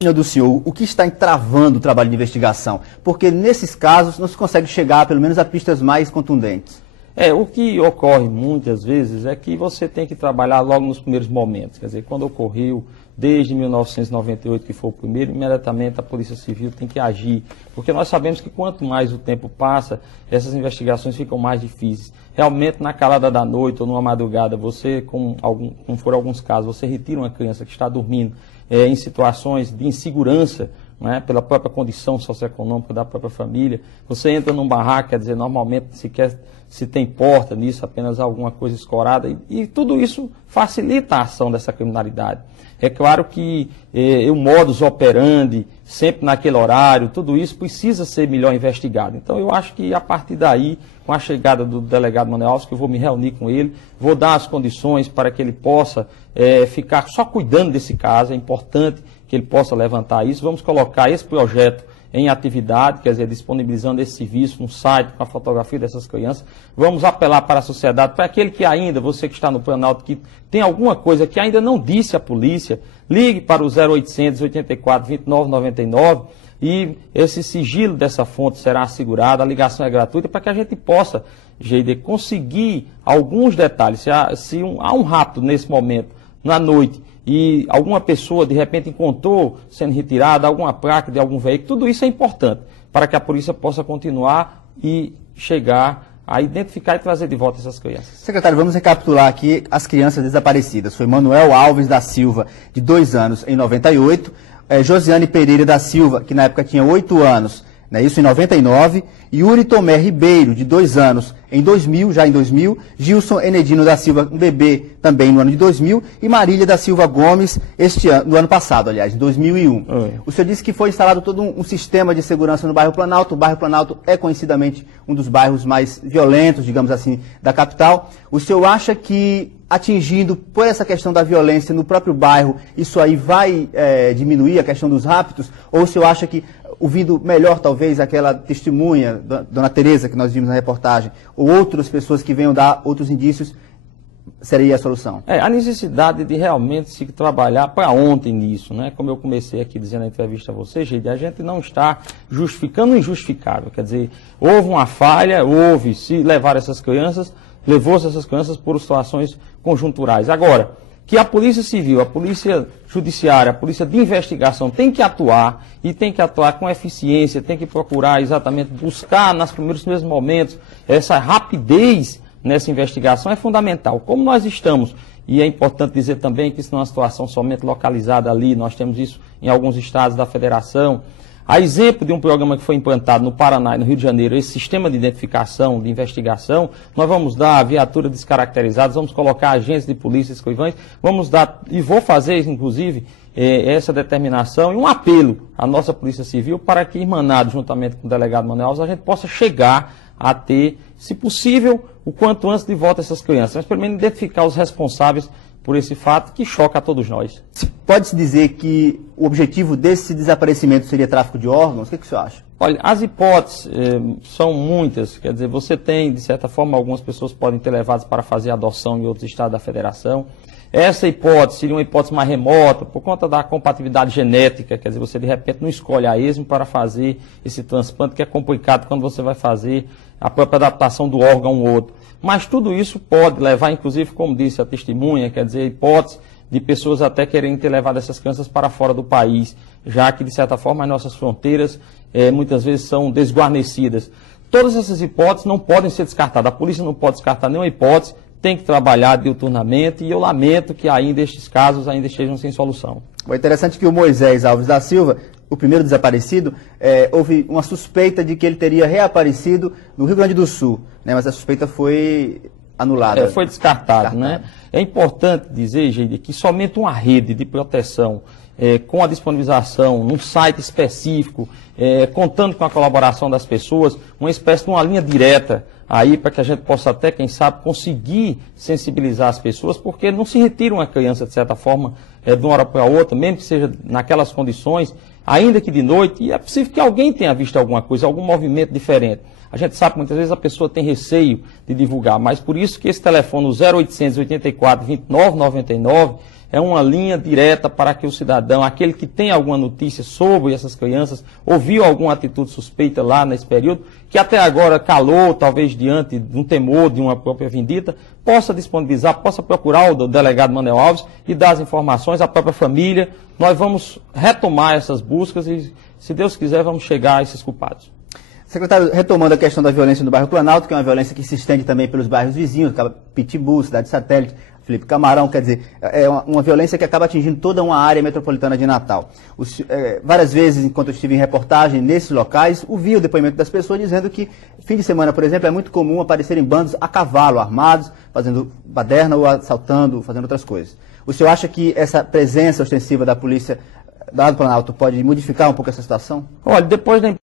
Opinião do senhor, o que está entravando o trabalho de investigação? Porque nesses casos não se consegue chegar, pelo menos, a pistas mais contundentes. O que ocorre muitas vezes é que você tem que trabalhar logo nos primeiros momentos. Quer dizer, quando ocorreu, desde 1998, que foi o primeiro, imediatamente a Polícia Civil tem que agir. Porque nós sabemos que quanto mais o tempo passa, essas investigações ficam mais difíceis. Realmente, na calada da noite ou numa madrugada, você, como foram alguns casos, você retira uma criança que está dormindo em situações de insegurança, né, pela própria condição socioeconômica da própria família. Você entra num barraco, quer dizer, normalmente se tem porta nisso, apenas alguma coisa escorada, e tudo isso facilita a ação dessa criminalidade. É claro que o modus operandi, sempre naquele horário, tudo isso precisa ser melhor investigado. Então eu acho que a partir daí, com a chegada do delegado Manuel Alves, que eu vou me reunir com ele, vou dar as condições para que ele possa ficar só cuidando desse caso. É importante que ele possa levantar isso. Vamos colocar esse projeto em atividade, quer dizer, disponibilizando esse serviço no site com a fotografia dessas crianças. Vamos apelar para a sociedade, para aquele que ainda, você que está no Planalto, que tem alguma coisa que ainda não disse à polícia, ligue para o 0800 84 29 99 e esse sigilo dessa fonte será assegurado, a ligação é gratuita, para que a gente possa, Geide, conseguir alguns detalhes. Se há um rapto nesse momento, na noite, e alguma pessoa de repente encontrou sendo retirada alguma placa de algum veículo, tudo isso é importante para que a polícia possa continuar e chegar a identificar e trazer de volta essas crianças. Secretário, vamos recapitular aqui as crianças desaparecidas. Foi Manuel Alves da Silva, de 2 anos, em 98, Josiane Pereira da Silva, que na época tinha 8 anos, né, isso em 99, Yuri Tomé Ribeiro, de 2 anos, em 2000, já em 2000, Gilson Enedino da Silva, um bebê também no ano de 2000, e Marília da Silva Gomes, no ano passado, aliás, em 2001. O senhor disse que foi instalado todo um sistema de segurança no bairro Planalto. O bairro Planalto é conhecidamente um dos bairros mais violentos, digamos assim, da capital. O senhor acha que, atingindo por essa questão da violência no próprio bairro, isso aí vai diminuir a questão dos raptos? Ou o senhor acha que, ouvindo melhor, talvez, aquela testemunha, Dona Tereza, que nós vimos na reportagem, ou outras pessoas que venham dar outros indícios, seria a solução? A necessidade de realmente se trabalhar para ontem nisso, né? Como eu comecei aqui dizendo na entrevista a você, Geide, a gente não está justificando o injustificável. Quer dizer, houve uma falha, se levar essas crianças, levou-se essas crianças por situações conjunturais. Agora, que a Polícia Civil, a Polícia Judiciária, a Polícia de Investigação tem que atuar, e tem que atuar com eficiência, tem que procurar exatamente buscar nos primeiros momentos essa rapidez nessa investigação é fundamental. Como nós estamos, e é importante dizer também que isso não é uma situação somente localizada ali, nós temos isso em alguns estados da Federação. A exemplo de um programa que foi implantado no Paraná e no Rio de Janeiro, esse sistema de identificação, de investigação, nós vamos dar viaturas descaracterizadas, vamos colocar agentes de polícia, escrivães, vamos dar, e vou fazer, inclusive, essa determinação e um apelo à nossa Polícia Civil para que, irmanado juntamente com o delegado Manuel Alves, a gente possa chegar a ter, se possível, o quanto antes de volta essas crianças, mas pelo menos identificar os responsáveis por esse fato que choca a todos nós. Pode-se dizer que o objetivo desse desaparecimento seria tráfico de órgãos? O que o senhor acha? Olha, as hipóteses são muitas. Quer dizer, você tem, de certa forma, algumas pessoas podem ter levadas para fazer adoção em outros estados da federação. Essa hipótese seria uma hipótese mais remota, por conta da compatibilidade genética. Quer dizer, você de repente não escolhe a esmo para fazer esse transplante, que é complicado quando você vai fazer a própria adaptação do órgão a um outro. Mas tudo isso pode levar, inclusive, como disse a testemunha, quer dizer, hipótese de pessoas até querendo ter levado essas crianças para fora do país, já que, de certa forma, as nossas fronteiras muitas vezes são desguarnecidas. Todas essas hipóteses não podem ser descartadas. A polícia não pode descartar nenhuma hipótese, tem que trabalhar diuturnamente, e eu lamento que ainda estes casos ainda estejam sem solução. É interessante que o Moisés Alves da Silva, o primeiro desaparecido, houve uma suspeita de que ele teria reaparecido no Rio Grande do Sul, né? Mas a suspeita foi anulada. Foi descartado, né? É importante dizer, Geide, que somente uma rede de proteção com a disponibilização num site específico, contando com a colaboração das pessoas, uma espécie de uma linha direta aí para que a gente possa até, quem sabe, conseguir sensibilizar as pessoas, porque não se retira uma criança, de certa forma, de uma hora para outra, mesmo que seja naquelas condições, ainda que de noite, e é possível que alguém tenha visto alguma coisa, algum movimento diferente. A gente sabe que muitas vezes a pessoa tem receio de divulgar, mas por isso que esse telefone, o 0800 84 29 99, é uma linha direta para que o cidadão, aquele que tem alguma notícia sobre essas crianças, ouviu alguma atitude suspeita lá nesse período, que até agora calou, talvez diante de um temor de uma própria vindita, possa disponibilizar, possa procurar o delegado Manuel Alves e dar as informações à própria família. Nós vamos retomar essas buscas e, se Deus quiser, vamos chegar a esses culpados. Secretário, retomando a questão da violência no bairro Planalto, que é uma violência que se estende também pelos bairros vizinhos, Pitbull, Cidade Satélite, Felipe Camarão, quer dizer, é uma violência que acaba atingindo toda uma área metropolitana de Natal. Várias vezes, enquanto eu estive em reportagem nesses locais, ouvi o depoimento das pessoas dizendo que, fim de semana, por exemplo, é muito comum aparecerem bandos a cavalo, armados, fazendo baderna ou assaltando, fazendo outras coisas. O senhor acha que essa presença ostensiva da polícia do Planalto pode modificar um pouco essa situação? Olha, depois da